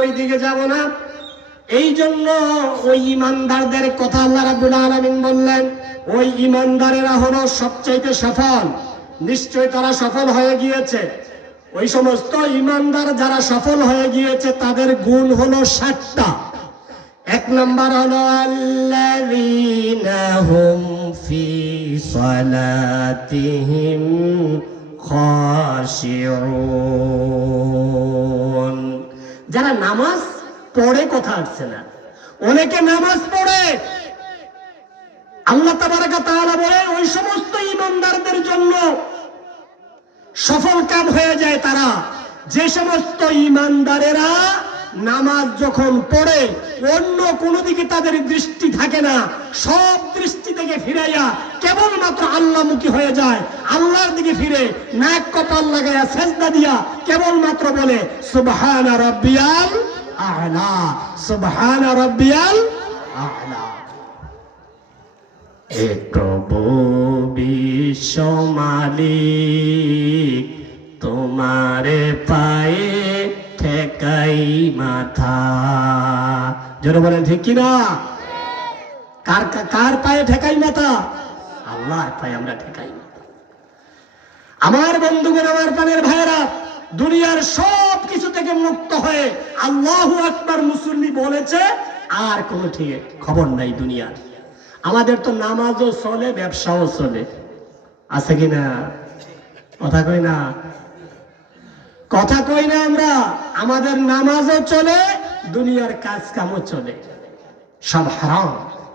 ওই দিকে যাব না। এই জন্য ওই ইমানদারদের কথা আল্লাহ রাব্বুল আলামিন বললেন, ওই ইমানদারেরা হলো সবচাইতে সফল। নিশ্চয় তারা সফল হয়ে গিয়েছে। ওই সমস্ত ইমানদার যারা সফল হয়ে গিয়েছে তাদের গুণ হলো 7টা। এক নাম্বার হলো আল্লাযীনা হুম ফি সালাতিহিম খাশিউন। যারা নামাজ পড়ে, কথা আসছে না, অনেকে নামাজ পড়ে, আল্লাহ তাবারাকা তাআলা বলে ওই সমস্ত ইমানদারদের জন্য সফল কাম হয়ে যায় তারা। যে সমস্ত ইমানদারেরা নামাজ যখন পড়ে অন্য কোনো দিকে তাদের দৃষ্টি থাকে না, সব দৃষ্টি থেকে ফিরাইয়া কেবলমাত্র আল্লাহমুখী হয়ে যায়, আল্লাহর দিকে ফিরে নাক কপাল লাগাইয়া সেজদা দিয়া কেবলমাত্র বলে সুবহান রাব্বিয়াল আ'লা, সুবহান রাব্বিয়াল আ'লা। প্রভু বিশ্ব মালিক, তোমারে পায়ে ঠেকাই মাথা। জোরে বলেন ঠিক কিনা? কার পায়ে ঠেকাই মাথা? আল্লাহর পায়ে আমরা ঠেকাই মাথা। আমার বন্ধুগণ, আমার প্রাণের ভাইয়েরা, দুনিয়ার সব কিছু থেকে মুক্ত হয়ে আল্লাহু আকবার মুসল্লি বলেছে, আর কোনো ঠিক খবর নাই দুনিয়ার। আমাদের তো নামাজও চলে, ব্যবসাও চলে, আছে কিনা? কথা কই না, কথা কই না আমরা। আমাদের নামাজও চলে, দুনিয়ার কাজ কামও চলে, সব হারাম।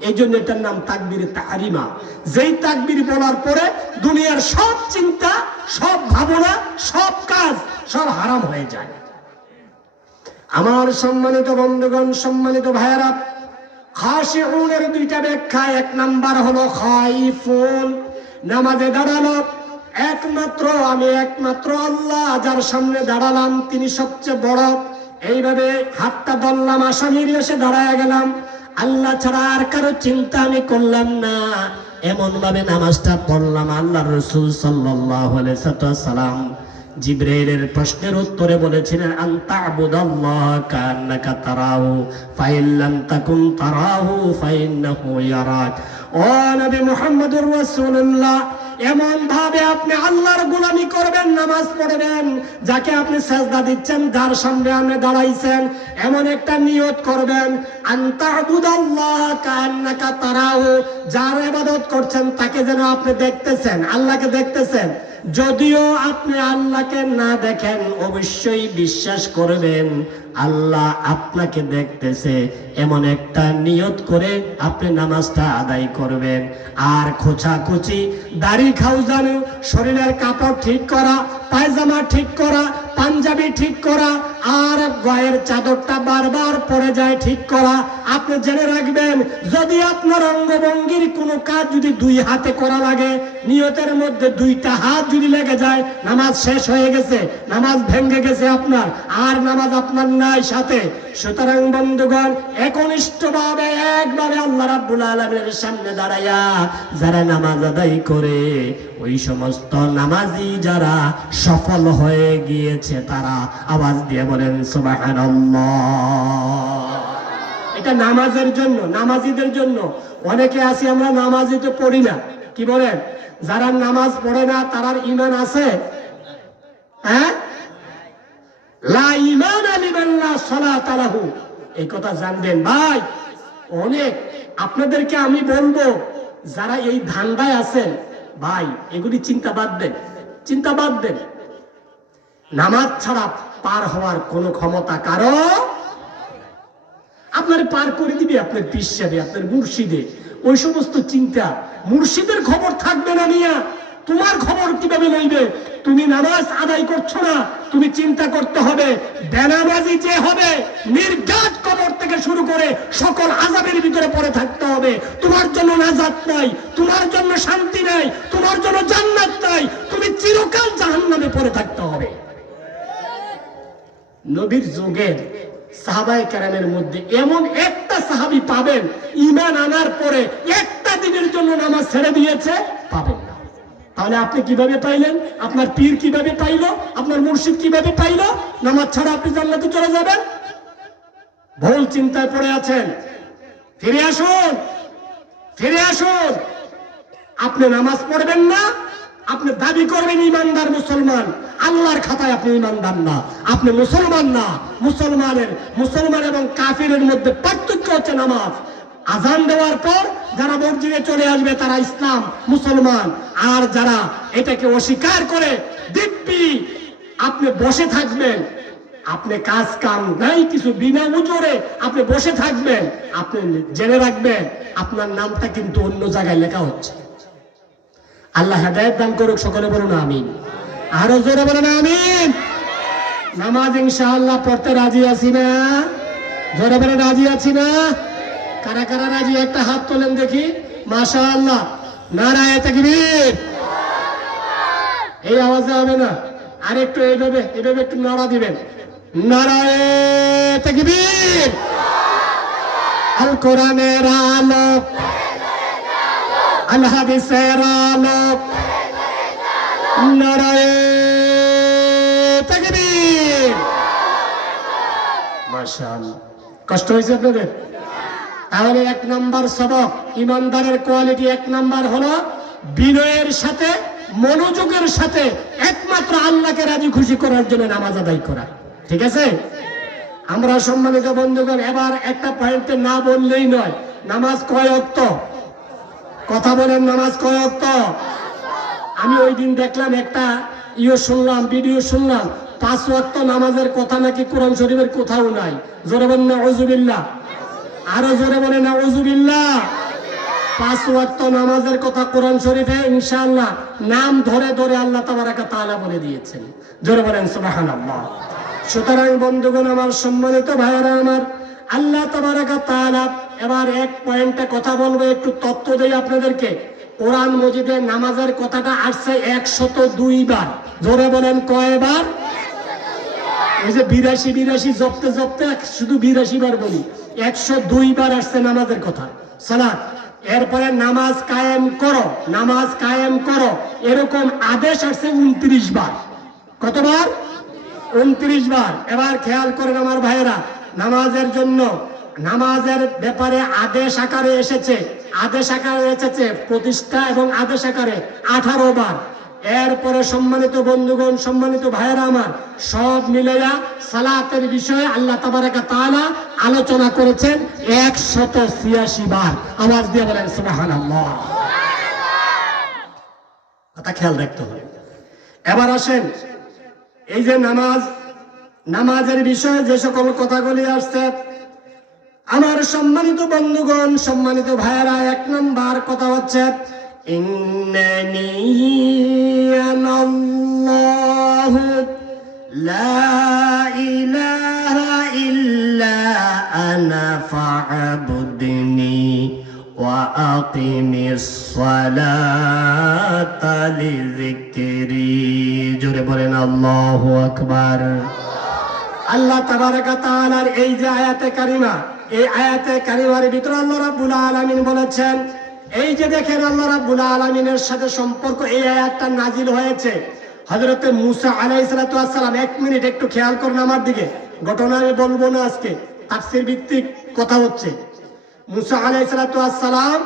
এই জন্য এটার নাম তাকবীরে তাহরিমা। যেই তাকবীর বলার পরে দুনিয়ার সব চিন্তা, সব ভাবনা, সব কাজ সব হারাম হয়ে যায়। আমার সম্মানিত বন্ধুগণ, সম্মানিত ভাইয়েরা, খাশিউনের দুইটা ব্যাখ্যা। এক নাম্বার হলো খাইফুন, নামাজে দাঁড়ানো আমি একমাত্র আল্লাহ যার সামনে দাঁড়ালাম তিনি সবচেয়ে বড়। এইভাবে হাতটা ধরলাম, আসামির এসে দাঁড়ায় গেলাম, আল্লাহ ছাড়া আর কারো চিন্তা আমি করলাম না, এমন ভাবে নামাজটা পড়লাম। আল্লাহ রাসূল সাল্লাল্লাহু আলাইহি ওয়াসাল্লাম জিবরাইলের প্রশ্নের উত্তরে বলেছিলেন, আনতা আবুদাল্লাহ কান্নাকা তারাহু ফাইন লাম তাকুন তারাহু ফাইন্নাহু ইয়ারাক। ও নবী মুহাম্মদুর রাসূলুল্লাহ, এমন ভাবে আপনি আল্লাহর গোলামি করবেন, নামাজ পড়বেন, যাকে আপনি সেজদা দিচ্ছেন, যার সামনে আপনি দাঁড়াইছেন, এমন একটা নিয়ত করবেন, আনতা আবুদাল্লাহ কান্নাকা তারাহু, যার ইবাদত করছেন তাকে যেন আপনি দেখতেছেন, আল্লাহকে দেখতেছেন। যদিও আপনি আল্লাহকে না দেখেন, অবশ্যই বিশ্বাস করবেন আল্লাহ আপনাকে দেখতেছে, এমন একটা নিয়ত করে আপনি নামাজটা আদায় করবেন। আর খোঁচাখুচি, দাড়ি খাউজানো, শরীরের কাপড় ঠিক করা, পায়জামা ঠিক করা, পাঞ্জাবি ঠিক করা, আর গায়ের চাদরটা বারবার পরে যায় ঠিক করা, আপনি জেনে রাখবেন যদি আপনার অঙ্গভঙ্গির কোনো কাজ যদি 2 হাতে করা লাগে, নিয়তের মধ্যে 2টা হাত যদি লেগে যায়, নামাজ শেষ হয়ে গেছে, নামাজ ভেঙে গেছে আপনার, আর নামাজ আপনার নাই সাথে। সুতরাং বন্ধুগণ, একনিষ্ঠভাবে একভাবে আল্লাহ রাব্বুল আলামিনের সামনে দাঁড়াইয়া যারা নামাজ আদায় করে, ওই সমস্ত নামাজি যারা সফল হয়ে গিয়েছে তারা আওয়াজ দিয়ে বলেন সুবহানাল্লাহ। এটা নামাজের জন্য, নামাজিদের জন্য। অনেকে আছি আমরা নামাজই তো পড়ি না, কি বলেন? যারা নামাজ পড়ে না তার ঈমান আছে? হ্যাঁ, লা ঈমানা লিমান লা সালাতা লাহু। এই কথা জানবেন ভাই। অনেক আপনাদেরকে আমি বলবো, যারা এই ধান্দায় আছেন ভাই, এগুলি চিন্তা বাদ দেন, চিন্তা বাদ দেন। নামাজ ছাড়া পার হওয়ার কোনো ক্ষমতা কারো, আপনার পার করে দিবে আপনার পীর সাহেব, আপনার মুর্শিদে। ওই সমস্ত চিন্তা, মুর্শিদের খবর থাকবে না মিয়া, তোমার খবর কিভাবে লইবে? তুমি নামাজ আদায় করছো না, তুমি চিন্তা করতে হবে বেনামাজি যে হবে নির্ঘাত কবর থেকে শুরু করে সকল আযাবের ভিতরে পড়ে থাকতে হবে। তোমার জন্য নাজাত নাই, তোমার জন্য শান্তি নাই, তোমার জন্য জান্নাত নাই, তুমি চিরকাল জাহান্নামে পড়ে থাকতে হবে। নবীর যুগের সাহাবায়ে কেরামের মধ্যে এমন একটা সাহাবী পাবেন, ঈমান আনার পরে একটা দিনের জন্য নামাজ ছেড়ে দিয়েছে, পাবেন না। তাহলে আপনি কিভাবে পাইলেন? আপনার পীর কিভাবে পাইলো? আপনার মুর্শিদ কিভাবে পাইলো? নামাজ ছাড়া আপনি জান্নাতে চলে যাবেন? ভুল চিন্তায় পড়ে আছেন, ফিরে আসুন, ফিরে আসুন। আপনি নামাজ পড়বেন না, আপনি দাবি করবেন ইমানদার মুসলমান, আল্লাহর খাতায় আপনি ইমানদার না, আপনি মুসলমান না। মুসলমান এবং কাফিরের মধ্যে পার্থক্য হচ্ছে নামাজ। আজান দেওয়ার পর যারা মসজিদে চলে আসবে তারা ইসলাম মুসলমান, আর যারা এটাকে অস্বীকার করে দিব্যি আপনি বসে থাকবেন, আপনি কাজ কাম নাই কিছু, বিনা উজরে আপনি বসে থাকবেন, আপনি জেনে রাখবেন আপনার নামটা কিন্তু অন্য জায়গায় লেখা হচ্ছে। আল্লাহ হেদায়েত দান করুক, সকলে বলুন আমিন। আরো জোরে বলুন আমিন। নামাজ ইনশাআল্লাহ পড়তে রাজি আছি না? জোরে বলে রাজি আছি না? কারা কারা রাজি একটা হাত তোলেন দেখি। মাশাআল্লাহ, নারায়ে তাকবীর। এই আওয়াজে হবে না, আর একটু এইভাবে একটু নাড়া দিবেন। নারায়ে তাকবীর। আল কোরআনের আলো, আল হাদিসের আলো, নারায়ে তাকবীর। মাশাআল্লাহ, কষ্ট হয়েছে আপনাদের? তাহলে 1 নাম্বার সবক, ইমানদারের কোয়ালিটি 1 নাম্বার হলো বিনয়ের সাথে, মনোযোগের সাথে একমাত্র আল্লাহকে রাজি খুশি করার জন্য নামাজ আদায় করা। ঠিক আছে? আমরা সম্মানিত বন্ধুগণ, এবার একটা পয়েন্টে না বললেই নয়, নামাজ কয় ওয়াক্ত? কথা বলেন, নামাজ কয় ওয়াক্ত? আমি ওই দিন দেখলাম একটা শুনলাম, ভিডিও শুনলাম, 5 ওয়াক্ত নামাজের কথা নাকি কোরআন শরীফের কোথাও নাই। জোরে বলেন নাউযুবিল্লাহ, আরো জোরে বলেন নাউযুবিল্লাহ। 5 ওয়াক্ত নামাজের কথা কোরআন শরীফে ইনশাআল্লাহ নাম ধরে ধরে আল্লাহ তাবারাকা তাআলা বলে দিয়েছেন। জোরে বলেন সুবহানাল্লাহ। সুতরাং বন্ধুগণ আমার, সম্মানিত ভাইয়েরা আমার, আল্লাহ তাবারাকা তাআলা, এবার এক পয়েন্টে কথা বলবো, একটু তথ্য দেই আপনাদেরকে। কোরআন মজিদে নামাজের কথাটা আসছে 102 বার। জোরে বলেন কয়বার? ওই যে 82 জপতে জপতে শুধু 82 বার বলি, 102 বার আসছে নামাজের কথা, সালাত। এরপরে নামাজ কায়েম করো, নামাজ কায়েম করো, এরকম আদেশ আসছে 29 বার। কতবার? 29 বার। এবার খেয়াল করেন আমার ভাইয়েরা, নামাজের জন্য, নামাজের ব্যাপারে আদেশ আকারে এসেছে, আদেশ আকারে এসেছে প্রতিষ্ঠা এবং আদেশ আকারে 18 বার। এরপরে সম্মানিত বন্ধুগণ, সম্মানিত ভাইয়েরা আমার, সব মিলাইয়া সালাতের বিষয়ে আল্লাহ তাবারাকা তাআলা আলোচনা করেছেন 186 বার। আওয়াজ দিয়ে বলেন সুবহানাল্লাহ। কথা খেয়াল রাখতে হবে। এবার আসেন, এই যে নামাজের বিষয়ে যে সকল কথাগুলি আসছে, আমার সম্মানিত বন্ধুগণ, সম্মানিত ভাইয়েরা, 1 নাম্বার কথা হচ্ছে ইন্নানি আনাল্লাহু লা ইলাহা ইল্লা আনা ফা'বুদনি ওয়া আকিমিস সালাতা লিযিকরি। জোরে বলেন আল্লাহু আকবার। আল্লাহ তাবারাকা তাআলার এই যে আয়াতে কারিমা, এই আয়াতে কারিমার ভিতরে আল্লাহ রাব্বুল আলামিন বলেছেন, এই যে দেখেন আল্লাহ রাব্বুল আলামিনের সাথে সম্পর্ক, এই আয়াতটা নাজিল হয়েছে হযরতে মূসা আলাইহিস সালাতু ওয়াস সালাম। 1 মিনিট একটু খেয়াল করুন আমার দিকে, ঘটনা আমি বলবো না আজকে, তাফসীর ভিত্তিক কথা হচ্ছে। মূসা আলাইহিস সালাতু ওয়াস সালাম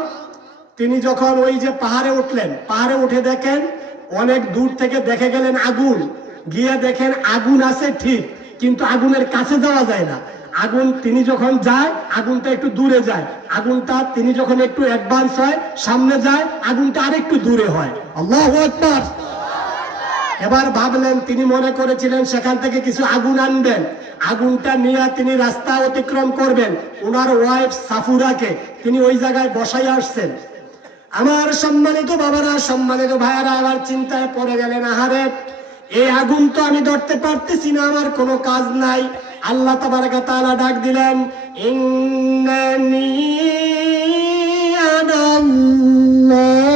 তিনি যখন ওই যে পাহাড়ে উঠলেন, পাহাড়ে উঠে দেখেন অনেক দূর থেকে দেখে গেলেন আগুন, গিয়ে দেখেন আগুন আছে ঠিক, কিন্তু আগুনের কাছে যাওয়া যায় না। আগুন তিনি যখন যায়, আগুনটা একটু দূরে যায়, আগুনটা তিনি যখন একটু অ্যাডভান্স হয়, সামনে যায়, আগুনটা আরেকটু দূরে হয়। আল্লাহু আকবার। এবার ভাবলেন, তিনি মনে করেছিলেন সেখান থেকে কিছু আগুন আনবেন, আগুনটা নিয়ে তিনি রাস্তা অতিক্রম করবেন, ওনার ওয়াইফ সাফুরাকে তিনি ওই জায়গায় বসাই আসছেন। আমার সম্মানিত বাবারা, সম্মানিত ভাইয়ারা, আবার চিন্তায় পড়ে গেলেন, আহারে এই আগুন তো আমি ধরতে পারতেছি না, আমার কোনো কাজ নাই। আল্লাহ তাবারাকা তাআলা ডাক দিলেন, ইন্নানি আনাল্লাহ।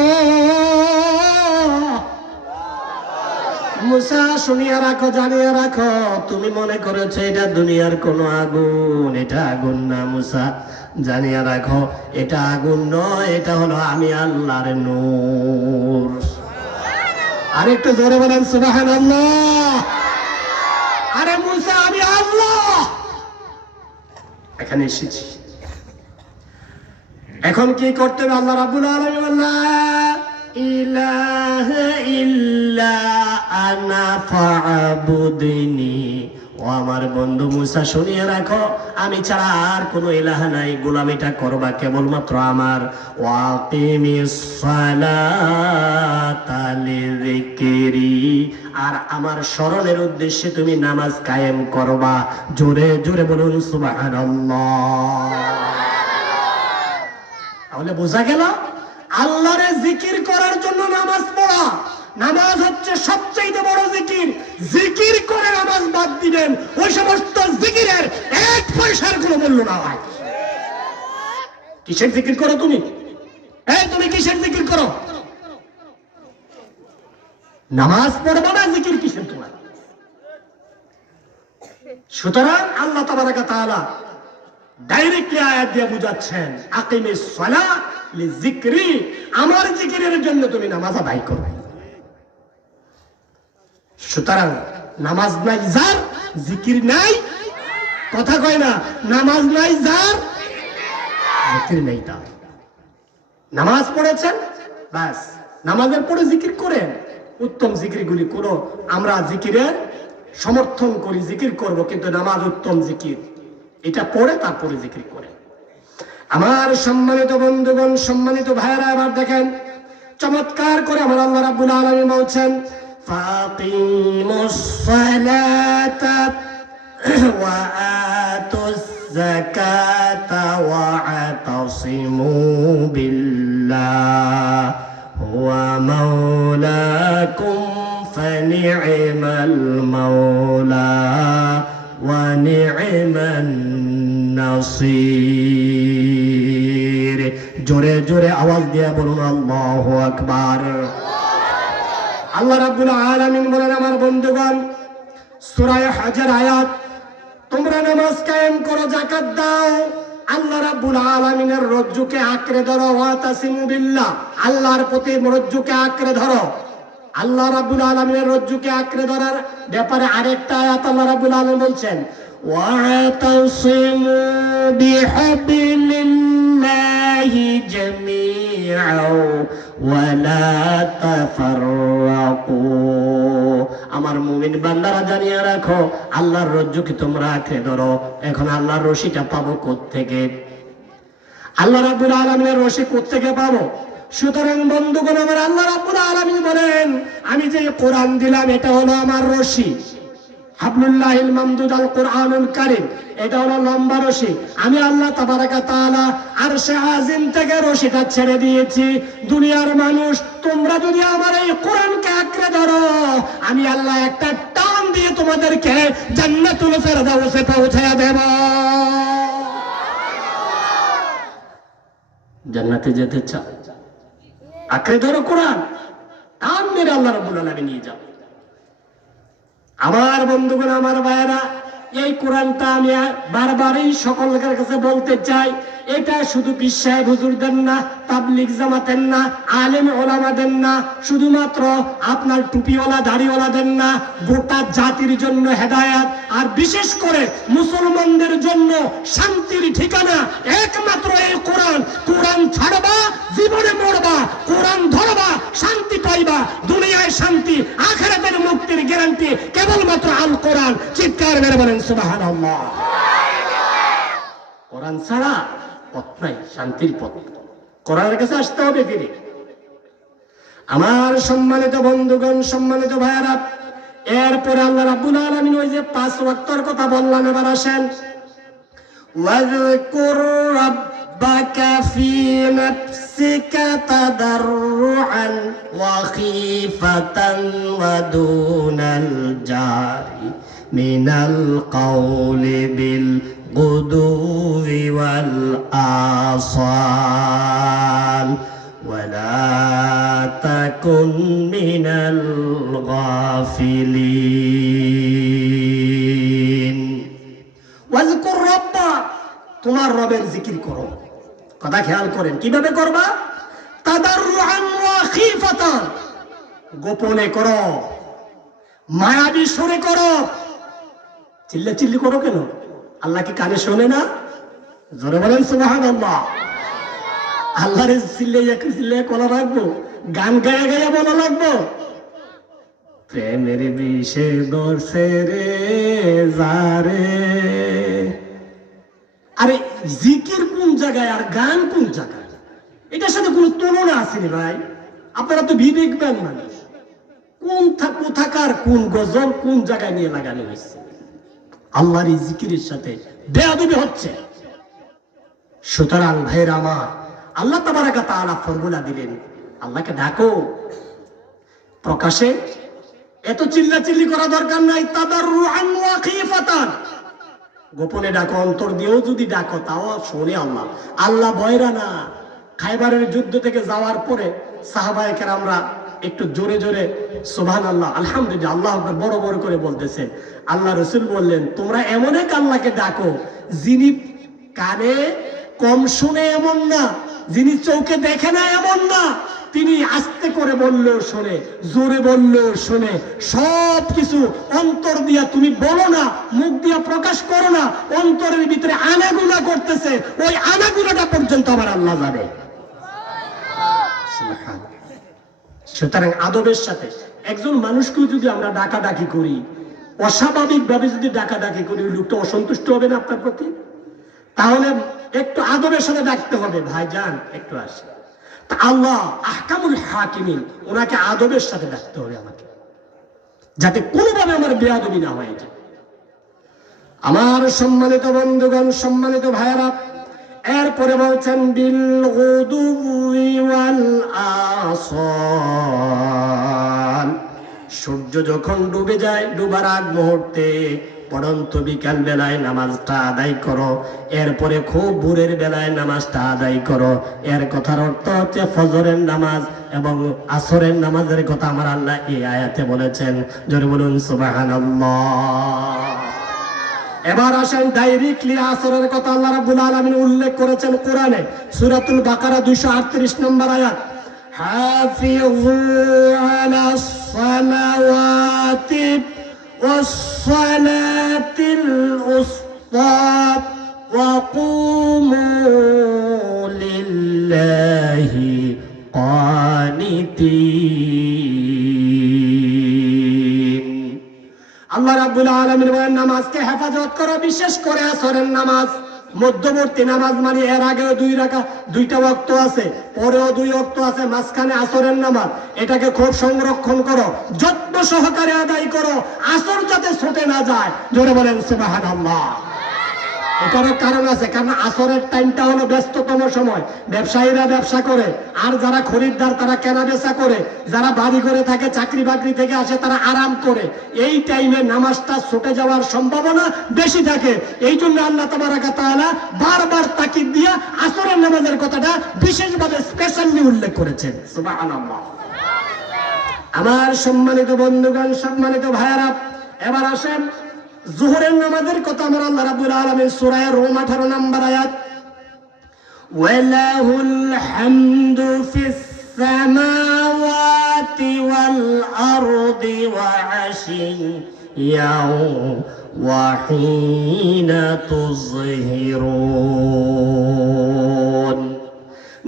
মুসা শুনিয়া রাখো, জানিয়ে রাখো, তুমি মনে করেছো এটা দুনিয়ার কোনো আগুন, এটা আগুন না মুসা, জানিয়ে রাখো এটা আগুন নয়, এটা হলো আমি আল্লাহর নূর। আরেকটু জোরে বলেন সুবহানাল্লাহ। আরে মুসা, আমি আল্লাহ, এখানে এসেছি। এখন কি করতে হবে? আল্লাহ রাব্বুল আলামিন আল্লাহ ইলাহা ইল্লা আনা ফা'বুদনি। ও আমার বন্ধু মুসা, শুনিয়ে রাখো, আমি ছাড়া আর কোনো ইলাহ নাই, গোলামিটা করবা কেবলমাত্র আমার। ওয়াকিমিস সালাতা লিযিকরি, আর আমার স্মরণের উদ্দেশ্যে তুমি নামাজ কায়েম করবা। জোরে জোরে বলুন সুবহানাল্লাহ। তাহলে বোঝা গেল আল্লাহরে জিকির করার জন্য নামাজ পড়া। নামাজ হচ্ছে সবচেয়ে বড় জিকির। জিকির করে নামাজ বাদ দিবেন, ওই সমস্ত জিকিরের এক পয়সার কোনো মূল্য না হয়। কিসের জিকির করো তুমি? এই তুমি কিসের জিকির করো? নামাজ পড়বা না, জিকির কিসের তোমার? সুতরাং আল্লাহ তাবারাকা তাআলা ডাইরেক্টলি আয়াত দিয়ে বুঝাচ্ছেন, আকিমিস সালাহ লিযিকরি, আমার জিকিরের জন্য তুমি নামাজ আদায় করো। সুতরাং নামাজ নাই যার, জিকির নাই, কথা কয় না, নামাজ নাই যার, জিকির নাই তার। নামাজ পড়েছেন, ব্যাস, নামাজের পরে জিকির করেন, উত্তম জিকিরগুলি করো। আমরা জিকিরের সমর্থন করি, জিকির করব, কিন্তু নামাজ উত্তম জিকির, এটা পড়ে তারপরে জিকির করে। আমার সম্মানিত বন্ধুগণ, সম্মানিত ভাইরা, এবার দেখেন চমৎকার করে আমার আল্লাহ রাব্বুল আলামিন বলছেন, ফাকিমুস সালাতা ওয়া আতুস যাকাতা ওয়া আতাসিমু বিল্লাহ ওয়া মাওলাকুম ফানি'মাল মাওলা ওয়া নি'মান নাসির। জোরে জোরে আওয়াজ দিয়ে বলুন আল্লাহু আকবার। আল্লাহ রাব্বুল আলামিন বলেন, আমার বন্ধুগণ, সূরা হজের আয়াত, তোমরা নামাজ কায়েম করো, যাকাত দাও, আল্লাহ রাব্বুল আলামিনের রজ্জুকে আঁকড়ে ধরো, ওয়াতাসিমু বিল্লাহ, আল্লাহর প্রতি রজ্জুকে আঁকড়ে ধরো। আল্লাহ রাব্বুল আলামিনের রজ্জুকে আঁকড়ে ধরার ব্যাপারে আরেকটা আয়াত আল্লাহ রাব্বুল আলামিন বলছেন, ওয়াতাসিমু বিহাবিলিল্লাহি জামিআও ওয়া লা তাফাররাকু। আমার মুমিন বান্দারা জানিয়ে রাখো, আল্লাহর রজ্জুকে তোমরা আঁকড়ে ধরো। এখন আল্লাহর রশিটা পাবো কোত্থেকে? আল্লাহ রাব্বুল আলামিনের রশি কোত্থেকে পাবো? সুতরাং বন্ধুগণ, আমার আল্লাহ রাব্বুল আলামিন বলেন, আমি যে কোরআন দিলাম এটা হলো আমার রশি, হাবলুল্লাহিল মামদুদ আল কোরআনুল কারীম, এটা হলো লম্বা রশি। আমি আল্লাহ তাবারাকা তাআলা আরশে আজিম থেকে রশিটা ছেড়ে দিয়েছি। দুনিয়ার মানুষ, তোমরা যদি আমার এই কোরআনকে আঁকড়ে ধরো, আমি আল্লাহ একটা টান দিয়ে তোমাদেরকে জান্নাতুল ফেরদাউসে পৌঁছায়া দেব। জান্নাতে যেতে চাও? আঁকড়ে ধরো কোরআন, টান মেরে আল্লাহ রাব্বুল আলামিন নিয়ে যাও। আমার বন্ধুগণ, আমার ভাইয়েরা, এই কোরআনটা আমি বারবারই সকলের কাছে বলতে চাই, এটা শুধু পীর সাহেব হুজুরদের না, তাবলীগ জামাতের না, আলেম ওলামাদের না, শুধুমাত্র আপনার টুপিওয়ালা দাড়িওয়ালাদের না, গোটা জাতির জন্য হেদায়েত, আর বিশেষ করে মুসলমানদের জন্য শান্তির ঠিকানা একমাত্র এই কোরআন। কোরআন ছাড়বা জীবনে মরবা, কোরআন ধরবা শান্তি পাইবা, দুনিয়ায় শান্তি, আখিরাতের মুক্তির গ্যারান্টি কেবলমাত্র আল কোরআন। চিৎকার মেরে বলেন সুবহানাল্লাহ। কোরআন ছাড়া পথ নাই, শান্তির পথ। কোরআনের কাছে আসতে হবে ফিরে। আমার সম্মানিত বন্ধুগণ, সম্মানিত ভাইয়েরা, এরপরে আল্লাহ রাব্বুল আলামিন ওই যে 5 ওয়াক্তের কথা বললাম, এবার আসেন, ওয়াযকুর রাব্বাকা ফি নাফসিকা তাদাররুআন ওয়া খীফাতান ওয়া দুনাল জারি মিনাল কাওলি বিল গুদুবি ওয়াল আসাল ওয়ালা তাকুন মিনাল গাফিলিন। ওয়াজকুর রাব্বা, তোমার রবের জিকির করো। কথা খেয়াল করেন, কিভাবে করবা? তাদাররুআন ওয়া খীফাতান, গোপনে করো, মায়াবী সুরে করো। চিল্লাচিল্লি করো কেন? আল্লাহ কি কানে শোনে না? জোরে বলেন সুবহানাল্লাহ। আল্লাহরে চিল্লাইয়া কলা রাখবো, গান গায়ে গায়ে বলা লাগবো, প্রেমের বিষে দর্শে রে যারে। আরে জিকির কোন জায়গায় আর গান কোন জায়গায়? এটার সাথে কোনো তুলনা আসেনি ভাই। আপনারা তো বিবেকবান মানুষ, কোথাকার কোন গজল কোন জায়গায় নিয়ে লাগানো হয়েছে? আল্লাহর এই জিকিরের সাথে বেয়াদবি হচ্ছে। সুতরাং ভাইরা আমার, আল্লাহ তাবারাকা তাআলা ফর্মুলা দিলেন, আল্লাহকে ডাকো প্রকাশে, এত চিল্লাচিল্লি করা দরকার নাই। তাদাররুআন ওয়া খিফাতান, গোপনে ডাকো, অন্তর দিয়েও যদি ডাকো তাও শোনে আল্লাহ। আল্লাহ বয়রা না। খাইবারের যুদ্ধ থেকে যাওয়ার পরে সাহাবায়ে কেরামরা একটু জোরে জোরে সুবহানাল্লাহ আলহামদুলিল্লাহ আল্লাহু আকবার বড় বড় করে বলতেছে। আল্লাহ রাসূল বললেন, তোমরা এমন এক আল্লাহকে ডাকো যিনি কানে কম শুনে এমন না, যিনি চোখে দেখে না এমন না, তিনি আস্তে করে বললেও শোনে, জোরে বললেও শোনে, সব কিছু অন্তর দিয়া তুমি বলো না, মুখ দিয়া প্রকাশ করো না, অন্তরের ভিতরে আনাগুনা করতেছে, ওই আনাগুনাটা পর্যন্ত আমার আল্লাহ জানে। সুতরাং আদবের সাথে একজন মানুষকেও যদি আমরা ডাকাডাকি করি, অস্বাভাবিক ভাবে যদি ডাকাডাকি করি, ওই লোকটা অসন্তুষ্ট হবে না আপনার প্রতি? তাহলে একটু আদবের সাথে ডাকতে হবে, ভাইজান একটু আসে। আল্লাহ আহকামুল হাকিমিন, ওনাকে আদবের সাথে ডাকতে হবে আমাকে, যাতে কোনোভাবে আমার বেয়াদবি না হয়ে যায়। আমার সম্মানিত বন্ধুগণ, সম্মানিত ভাইয়েরা, এরপরে বলছেন বিল গুদুই ওয়াল আসাল, সূর্য যখন ডুবে যায়, ডুবার আগ মুহূর্তে পড়ন্ত বিকাল বেলায় নামাজটা আদায় করো, এরপরে খুব ভোরের বেলায় নামাজটা আদায় করো। এর কথার অর্থ হচ্ছে ফজরের নামাজ এবং আসরের নামাজের কথা আমার আল্লাহ এই আয়াতে বলেছেন। জোরে বলুন সুবহানাল্লাহ। এবার আসেন ডাইরেক্টলি আসরের কথা আল্লাহ রাব্বুল আলামিন উল্লেখ করেছেন কোরআনে, সূরাতুল বাকারা 238 নম্বর আয়াত, হাফিযু আলাস সালাওয়াতি والصلاة الوسطى وقوموا لله قانتين। আল্লাহ রাব্বুল আলামিন বলেন, নামাজকে হেফাজত করো, বিশেষ করে আসরের নামাজ। মধ্যবর্তী নামাজ মানে এর আগেও দুইটা ওয়াক্ত আছে, পরেও 2 ওয়াক্ত আছে, মাঝখানে আসরের নামাজ। এটাকে খুব সংরক্ষণ করো, যত্ন সহকারে আদায় করো, আসর যাতে ছুটে না যায়। জোরে বলেন সুবহানাল্লাহ। এটারও কারণ আছে, কারণ আসরের টাইমটা হলো ব্যস্ততম সময়। ব্যবসায়ীরা ব্যবসা করে, আর যারা খরিদ্দার তারা কেনা বেচা করে, যারা বাড়ি করে থাকে, চাকরি বাকরি থেকে আসে, তারা আরাম করে। এই টাইমে নামাজটা ছুটে যাওয়ার সম্ভাবনা বেশি থাকে। এই জন্য আল্লাহ তাবারাকা তাআলা বারবার তাকিদ দিয়া আসরের নামাজের কথাটা বিশেষভাবে স্পেশালি উল্লেখ করেছেন। সুবহানাল্লাহ। আমার সম্মানিত বন্ধুগণ, সম্মানিত ভাইয়েরা, এবার আসেন জোহরের নামাজের কথা আমার আল্লাহ রাব্বুল আলামিন সূরা রুম 18 নম্বর আয়াত, ওয়ালাহুল হামদু ফিস সামাওয়াতি ওয়াল আরদি ওয়া আশিয়্যাও ওয়া হিনা তুযহিরুন।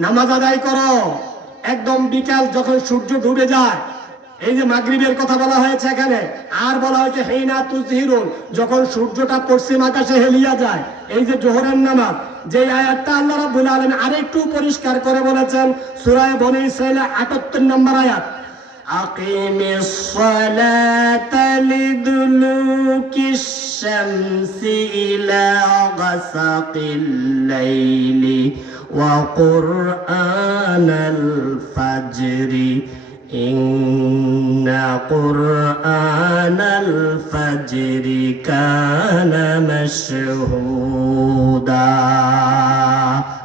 নামাজ আদায় করো একদম বিকাল যখন সূর্য ডুবে যায়। এই যে মাগরিবের কথা বলা হয়েছে এখানে, আর বলা হয়েছে হিনা তুযহিরুন, যখন সূর্যটা পশ্চিম আকাশে হেলিয়া যায়। এই যে জোহরের নামাজ, যে আয়াতটা আল্লাহ রাব্বুল আলামিন আরেকটু পরিষ্কার করে বলেছেন সূরা বনী ইসরাঈল 78 নম্বর আয়াত, আকিমিস সালাতা লিদুলুকিশ শামসি ইলা গাসাকিল লাইলি ওয়া কুরআনাল ফাজরি ইন্না কুরআনাল ফাজরি কানা মাশহুদা।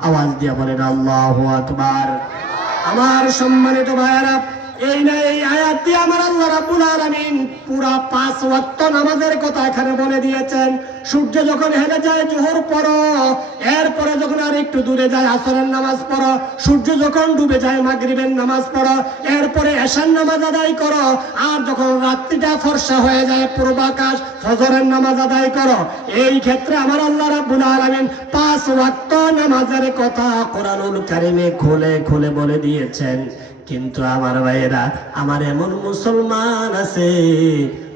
আওয়াজ দিয়ে বলেন আল্লাহু আকবার। আমার সম্মানিত ভাইয়েরা, এই আয়াত দিয়ে আমার আল্লাহ রাব্বুল আলামিন পুরা 5 ওয়াক্ত নামাজের কথা এখানে বলে দিয়েছেন। সূর্য যখন হেলে যায় জোহর পড়ো, এরপরে যখন আর একটু দূরে যায় আসরের নামাজ পড়ো, সূর্য যখন ডুবে যায় মাগরিবের নামাজ পড়ো, এরপরে এশার নামাজ আদায় করো, আর যখন রাত্রিটা ফর্সা হয়ে যায় পূর্বাকাশ, ফজরের নামাজ আদায় করো। এই ক্ষেত্রে আমার আল্লাহ রাব্বুল আলামিন 5 ওয়াক্ত নামাজের কথা কোরআনুল কারিমে খুলে খুলে বলে দিয়েছেন, কিন্তু আমার ভাইয়েরা, আমার এমন মুসলমান আছে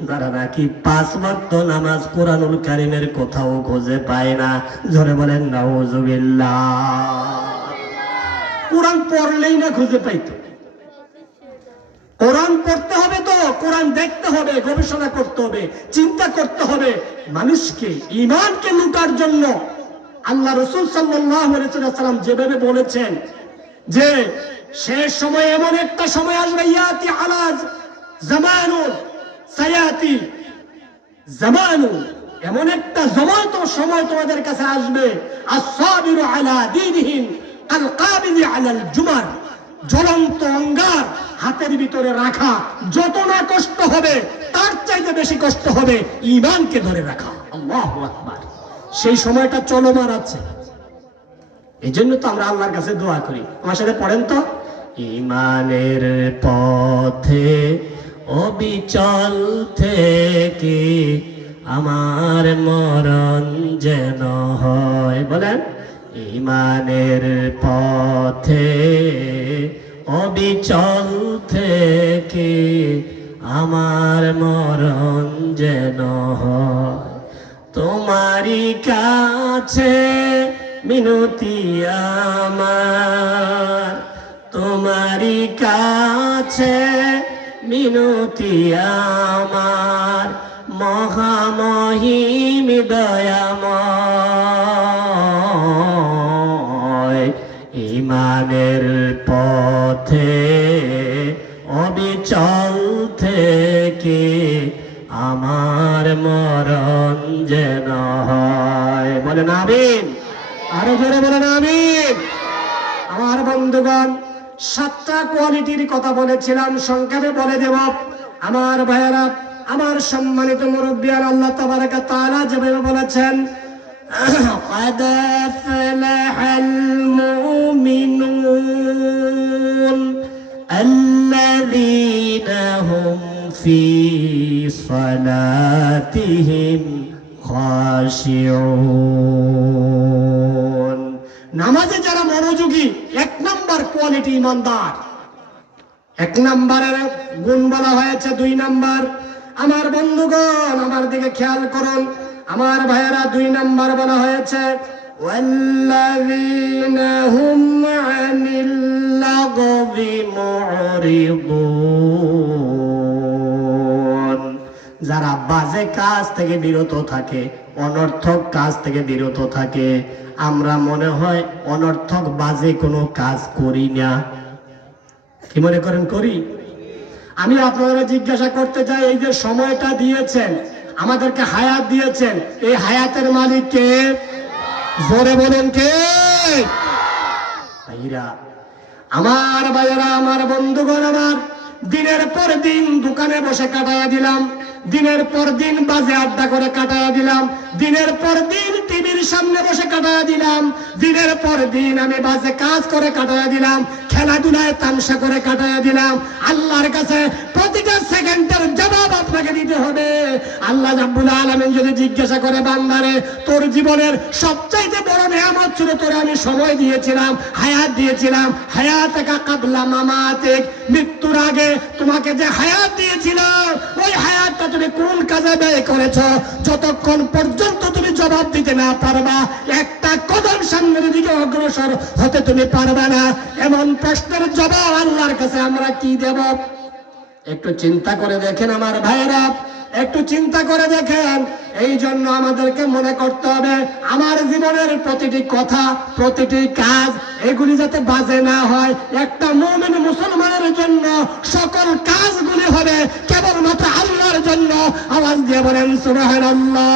যারা নাকি 5 ওয়াক্ত নামাজ কোরআনুল কারিমের কোথাও খুঁজে পায় না। জোরে বলেন নাউজুবিল্লাহ। কোরআন পড়লেই না খুঁজে পাইতো। কোরআন পড়তে হবে তো কোরআন দেখতে হবে, গবেষণা করতে হবে, চিন্তা করতে হবে। মানুষকে ঈমানকে লুটার জন্য আল্লাহ রাসূল সাল্লাল্লাহু আলাইহি ওয়াসাল্লাম যেভাবে বলেছেন যে শেষ সময় এমন একটা সময় আসবে, ইয়াতি আলা জামানুন সায়াতি জামানুন, এমন একটা সময় তোমাদের কাছে আসবে, আস-সাবিরু আলা দীনিহিম আল কাবিদি আলাল জুমার, জ্বলন্ত অঙ্গার হাতের ভিতরে রাখা যত না কষ্ট হবে তার চাইতে বেশি কষ্ট হবে ঈমানকে ধরে রাখা। আল্লাহু আকবার। সেই সময়টা চলমান আছে। এই জন্য তো আমরা আল্লাহর কাছে দোয়া করি। আমার সাথে পড়েন তো, ঈমানের পথে অবিচল থেকে আমার মরণ যেন হয়। বলেন, ঈমানের পথে অবিচল থেকে আমার মরণ যেন হয়। তোমারই কাছে মিনতি আমার, তোমারই কাছে মিনতি আমার, মহামহিম দয়াময়। ঈমানের পথে অবিচল থেকে আমার মরণ যেন হয়। বলেন আমিন। আরো জোরে বলেন আমিন। আমার বন্ধুগণ, 7টা কোয়ালিটির কথা বলেছিলাম, সংক্ষেপে বলে দেব। আমার ভাইয়েরা, আমার সম্মানিত মুরব্বিয়ান, আল্লাহ তাবারাক ওয়া তাআলা যেভাবে বলেছেন, قد أفلح المؤمنون الذين هم في صلاتهم خاشعون। নামাজে যারা মনোযোগী, 1 নাম্বার কোয়ালিটি ইমানদার। 1 নাম্বারের গুণ বলা হয়েছে, 2 নাম্বার। আমার বন্ধুগণ, আমার দিকে খেয়াল করুন, আমার ভাইয়েরা, 2 নাম্বার বলা হয়েছে, ওয়াল্লাযীনা হুম আনিল লাগবি মুরিদুন, যারা বাজে কাজ থেকে বিরত থাকে, অনর্থক কাজ থেকে বিরত থাকে। আমরা মনে হয় অনর্থক বাজে কোনো কাজ করি না। কি মনে করেন করি? আমি আপনারা জিজ্ঞাসা করতে চাই, এই যে সময়টা দিয়েছেন, আমাদেরকে হায়াত দিয়েছেন, এই হায়াতের মালিক কে? জোরে বলেন কে? ভাইরা আমার, ভাইরা আমার, বন্ধুগণ আমার, দিনের পর দিন দোকানে বসে কাটাইয়া দিলাম, দিনের পর দিন বাজে আড্ডা করে কাটাইয়া দিলাম, দিনের পর দিন টিভির সামনে বসে কাটাইয়া দিলাম, দিনের পর দিন আমি বাজে কাজ করে কাটাইয়া দিলাম, খেলাধুলায় তামসা করে কাটাইয়া দিলাম। আল্লাহর কাছে প্রতিটা সেকেন্ডের জবাব আপনাকে দিতে হবে। আল্লাহ রাব্বুল আলামিন যদি জিজ্ঞাসা করে, বান্দারে, তোর জীবনের সবচাইতে বড় নিয়ামত ছিল তোরে আমি সময় দিয়েছিলাম, হায়াত দিয়েছিলাম, হায়াতাকা কাবলা মামাতিক, মৃত্যুর আগে তোমাকে যে হায়াত দিয়েছিলাম, ওই হায়াতটা তুমি কোন কাজে ব্যয় করেছো? যতক্ষণ পর্যন্ত তুমি জবাব দিতে না পারবা, একটা কদম সামনের দিকে অগ্রসর হতে তুমি পারবা না। এমন প্রশ্নের জবাব আল্লাহর কাছে আমরা কি দেব? একটু চিন্তা করে দেখেন আমার ভাইরা, একটু চিন্তা করে দেখেন। এই জন্য আমাদেরকে মনে করতে হবে, আমার জীবনের প্রতিটি কথা, প্রতিটি কাজ, এগুলি যাতে বাজে না হয়। একটা মুমিন মুসলমানের জন্য সকল কাজগুলি হবে কেবলমাত্র আল্লাহর জন্য। আওয়াজ দিয়ে বলেন সুবহানাল্লাহ।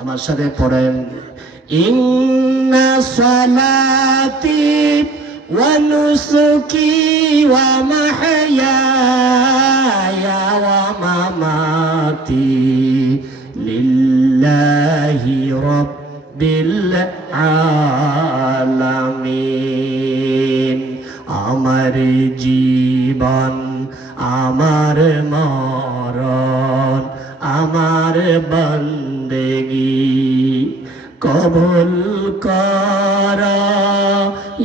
আমার সাথে পড়েন, ইন্না সালাতি ওয়া নুসুকি ওয়া মাহইয়ায়া ওয়া মামাতি লিল্লাহি রাব্বিল আলামিন। আমার জীবন, আমার মরণ, আমার বন্দেগী কবুল কর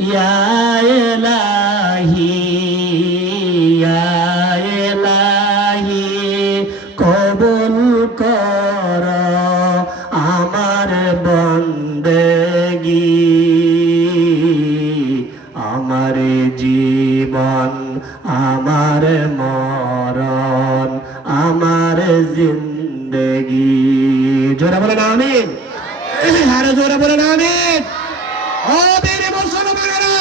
ইয়া ইলাহি ইয়া ইলাহি কবুল কর আমার বন্দেগী আমার জীবন আমার মরণ আমার জিন্দেগি জোরে বলেন আমিন আরে জোরে বলেন আমিন ও বীর মুসলমানেরা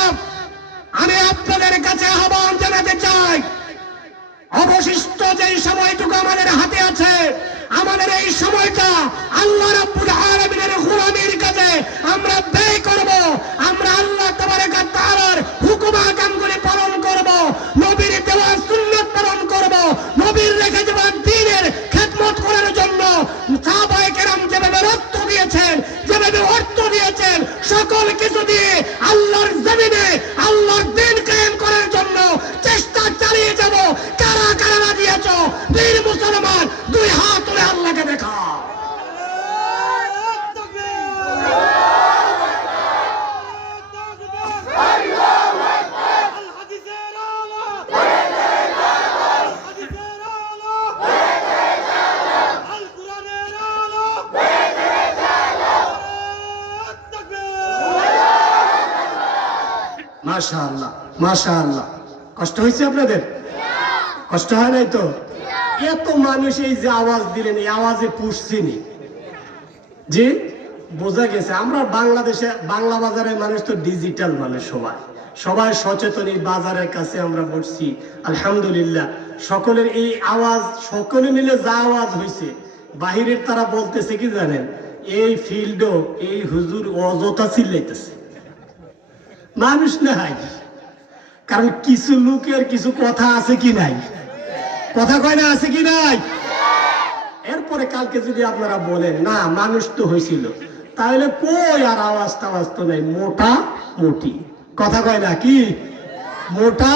আমি আপনাদের কাছে আহ্বান জানাতে চাই অবশিষ্ট যে সময়টুকু আমাদের হাতে আছে আমাদের এই সময়টা আল্লাহ রাব্বুল আলামিনের গোলামীর কাজে আমরা ব্যয় করব আমরা আল্লাহ তাবারক ওয়া তাআলার হুকুম আহকামগুলি পালন করব নবীর দেওয়া সুন্নাত পালন করব নবীর রেখে যাওয়া দ্বীনের খেদমত করার জন্য সাহাবায়ে কেরাম যেভাবে রক্ত দিয়েছেন যেভাবে অর্থ দিয়েছেন সকল কিছু দিয়ে আল্লাহর জমিনে আল্লাহর দ্বীন কায়েম করার জন্য চেষ্টা চালিয়ে যাব কারা কারা দিয়েছো বীর মুসলমান দুই হাত তুলে আল্লাহকে দেখাও মাশাআল্লাহ মাশাআল্লাহ কষ্ট হয়েছে আপনাদের কষ্ট হয় নাই তো এত মানুষ এই যে আওয়াজ দিলেন এই আওয়াজে পুষছিনি জি বোঝা গেছে আমরা বাংলাদেশে বাংলা বাজারের মানুষ তো ডিজিটাল মানুষ সবাই সবাই সচেতন এই বাজারের কাছে আমরা বসছি আলহামদুলিল্লাহ সকলের এই আওয়াজ সকলে মিলে যা আওয়াজ হয়েছে বাহিরের তারা বলতেছে কি জানেন এই ফিল্ডও এই হুজুর অযথা চিল্লাইতেছে মানুষ নাই কারণ কিছু লোকের কিছু কথা আছে কি নাই কথা কয় না আছে কি নাই এরপরে কালকে যদি আপনারা বলেন না মানুষ তো হয়েছিল তাহলে কই আর আওয়াজ টাওয়াজ তো নাই মোটা মোটি কথা কয় না কি মোটা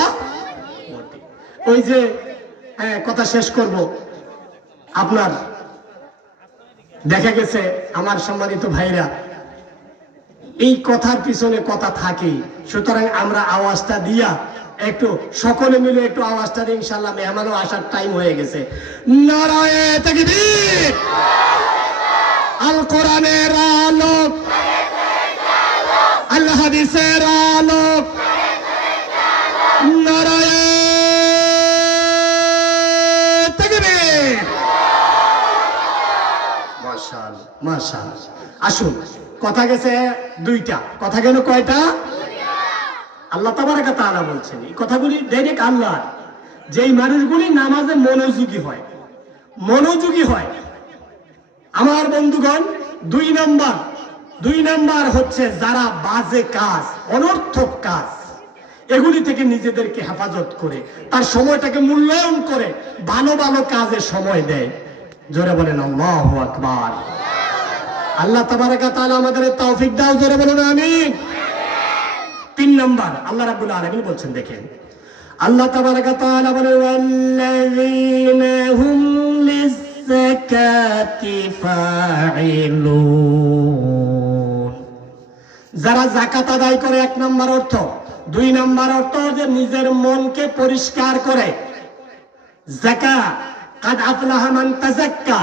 মোটি ওই যে কথা শেষ করব আপনার দেখা গেছে আমার সম্মানিত ভাইরা এই কথার পিছনে কথা থাকে সুতরাং আমরা আওয়াজটা দিয়া একটু সকলে মিলে একটু আওয়াজটা দিই ইনশাআল্লাহ মেহমানও আসার টাইম হয়ে গেছে নারায়ে তাকবীর আল কোরআনের আলো আল হাদিসের আলো নারায়ে তাকবীর মাশাআল্লাহ মাশাআল্লাহ আসুন কথা গেছে দুইটা কথা গেল কয়টা আল্লাহ তাবারক ওয়া তাআলা বলছেন এই কথাগুলি ডাইরেক্ট আল্লাহ যেই মানুষগুলি নামাজে মনোযোগী হয় আমার বন্ধুগণ দুই নাম্বার হচ্ছে যারা বাজে কাজ অনর্থক কাজ এগুলি থেকে নিজেদেরকে হেফাজত করে তার সময়টাকে মূল্যায়ন করে ভালো ভালো কাজে সময় দেয় জোরে বলেন আল্লাহু আকবার আল্লাহ তাবারক ওয়া তাআলা আমাদের তৌফিক দাও জোরে বলুন আমিন 3 নাম্বার আল্লাহ রাব্বুল আলামিন বলছেন দেখেন আল্লাহ তাবারক ওয়া তাআলা বলেন ওয়াল্লাযীনা হুম লিয-যাকাতি ফাঈলুন যারা যাকাত আদায় করে 1 নাম্বার অর্থ 2 নাম্বার অর্থ যে নিজের মনকে পরিষ্কার করে যাকাত কাদ আফলাহা মান তাযাক্কা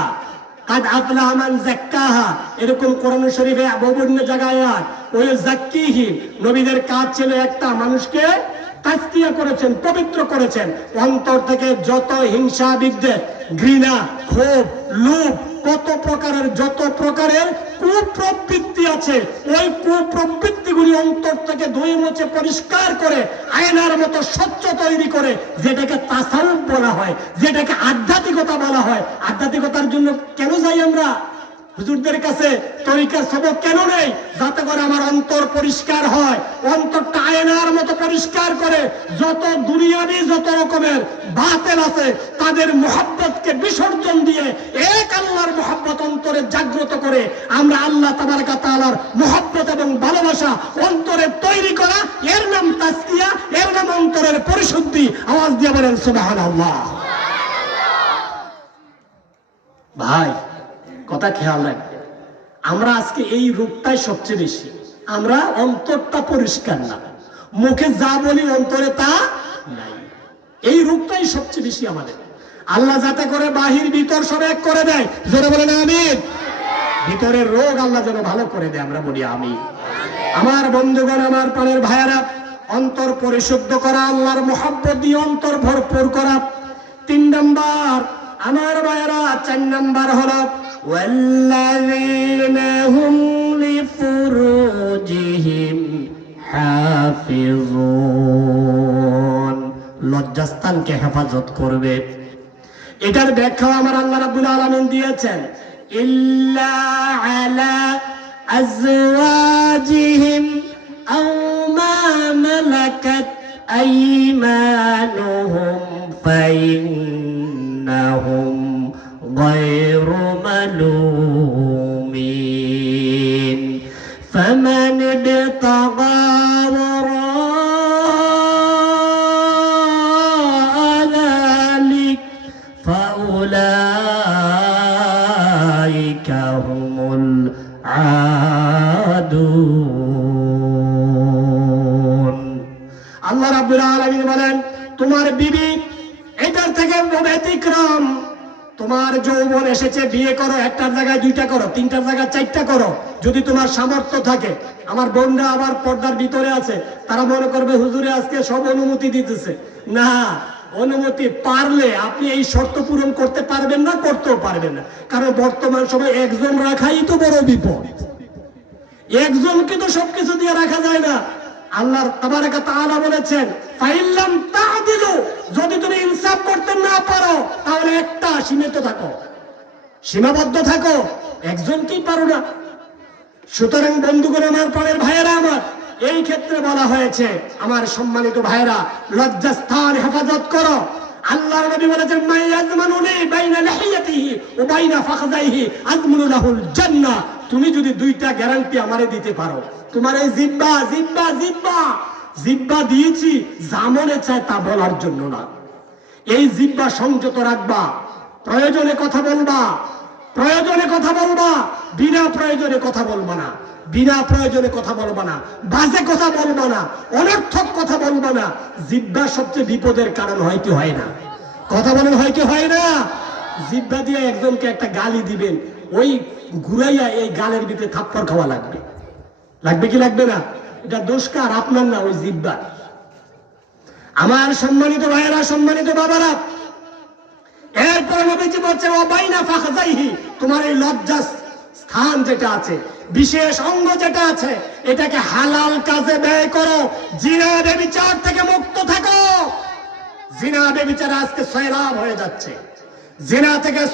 কাদ আফলাহা মান যাক্কাহা এরকম কোরআন শরীফে বিভিন্ন জায়গায় ওই যাক্কিহি নবীদের কাজ ছিল একটা মানুষকে তাজকিয়া করেছেন পবিত্র করেছেন অন্তর থেকে যত হিংসা বিদ্বেষ ঘৃণা ক্ষোভ লোভ যত প্রকারের কুপ্রবৃত্তি আছে ওই কুপ্রবৃত্তিগুলি অন্তর থেকে ধুয়ে মুছে পরিষ্কার করে আয়নার মতো স্বচ্ছ তৈরি করে যেটাকে তাসাউফ বলা হয় যেটাকে আধ্যাত্মিকতা বলা হয় আধ্যাত্মিকতার জন্য কেন যাই আমরা হুজুরদের কাছে তরিকার সবক কেন নেই যাতে করে আমার অন্তর পরিষ্কার হয় অন্তরটা আয়নার মতো পরিষ্কার করে যত দুনিয়াবি যত রকমের বাতিল আছে তাদের মুহাব্বতকে বিসর্জন দিয়ে এক আল্লাহর মুহাব্বত অন্তরে জাগ্রত করে আমরা আল্লাহ তাবারক ওয়া তাআলার মুহাব্বত এবং ভালোবাসা অন্তরে তৈরি করা এর নাম তাজকিয়া এর নাম অন্তরের পরিশুদ্ধি আওয়াজ দিয়ে বলেন সুবহানাল্লাহ ভাই কথা খেয়াল রাখবেন আমরা আজকে এই রোগটাই সবচেয়ে বেশি। আমরা অন্তরটা পরিষ্কার না, মুখে যা বলি অন্তরে তা নাই। এই রোগটাই সবচেয়ে বেশি আমাদের। আল্লাহ যাতে করে বাহির ভিতর সব এক করে দেয়, জোরে বলেন আমিন। ভিতরের রোগ আল্লাহ যেন ভালো করে দেয়, আমরা বলি আমিন। আমার বন্ধুগণ, আমার প্রাণের ভাইয়েরা, অন্তর পরিশুদ্ধ করা, আল্লাহর মুহাব্বত দিয়ে অন্তর ভরপুর করা 3 নাম্বার। আমার ভাইয়েরা 4 নাম্বার হলো ওয়াল্লাযীনা হুম লিফুরুজিহিম হাফিজুন, লজ্জাস্থানকে হেফাজত করবে। এটার ব্যাখ্যা আমার আল্লাহ রাব্বুল আলামিন দিয়েছেন, ইল্লা আলা আজওয়াজিহিম আও মা মালাকাত আইমানুহুম ফাইন্নাহুম গায়রু মালুমিন ফামান ইবতাগা فأولئك هم العادون। আল্লাহ রাব্বুল আলামিন বলেন, তোমার বিবি এটার থেকে ব্যতিক্রম। তোমার যৌবন এসেছে, বিয়ে করো, একটার জায়গায় 2টা করো, 3টার জায়গায় 4টা করো, যদি তোমার সামর্থ্য থাকে। আমার বোনরা আবার পর্দার ভিতরে আছে, তারা মনে করবে হুজুরে আজকে সব অনুমতি দিতেছে। না, অনুমতি পারলে আপনি এই শর্ত পূরণ করতে পারবেন না, করতেও পারবেন না। কারণ বর্তমান সময় একজন রাখাই তো বড় বিপদ। একজনকে তো সবকিছু দিয়ে রাখা যায় না। আল্লাহ তাবারাকা তাআলা বলেছেন, ফাইল্লাম তা'দিলু, যদি তুমি ইনসাফ করতে না পারো তাহলে একটা সীমিত থাকো, সীমাবদ্ধ থাকো, একজনকেই পারো না। সুতরাং বন্ধুগণ, আমার প্রাণের ভাইয়েরা, আমার এই ক্ষেত্রে বলা হয়েছে, আমার সম্মানিত ভাইয়েরা, লজ্জাস্থান হেফাজত করো। আল্লাহর নবী বলেছেন, মাইয়াজমানুনি বাইনা লাহিয়াতিহি ওয়া বাইনা ফাখযাইহি আযমুনু লাহুল জান্নাহ। তুমি যদি 2টা গ্যারান্টি আমারে দিতে পারো, তোমার এই জিহ্বা জিহ্বা জিহ্বা জিহ্বা দিয়েছি যা মনে চায় তা বলার জন্য না। এই জিহ্বা সংযত রাখবা, প্রয়োজনে কথা বলবা, প্রয়োজনে কথা বলবা, বিনা প্রয়োজনে কথা বলবা না, বিনা প্রয়োজনে কথা বলবা না, বাজে কথা বলবা না, অনর্থক কথা বলবা না। জিহ্বা সবচেয়ে বিপদের কারণ হয় কি হয় না? কথা বলেন, হয় কি হয় না? জিহ্বা দিয়ে একজনকে একটা গালি দিবেন, ওই ঘুরাইয়া এই গালের ভিতরে থাপ্পড় খাওয়া লাগবে। লাগবে কি লাগবে না? এটা দোষ কার? আপনার না, ওই জিহ্বার। আমার সম্মানিত ভাইয়েরা, সম্মানিত বাবারা, এরপর নবীজি বলছেন, ওয়া বাইনা ফাখযাইহি, তোমার এই লজ্জা স্থান যেটা আছে, বিশেষ অঙ্গ যেটা আছে, এটাকে হালাল কাজে ব্যয় করো। জিনা ব্যভিচার থেকে মুক্ত থাকো। জিনা ব্যভিচার আজকে সয়লাব হয়ে যাচ্ছে। জিনা থেকে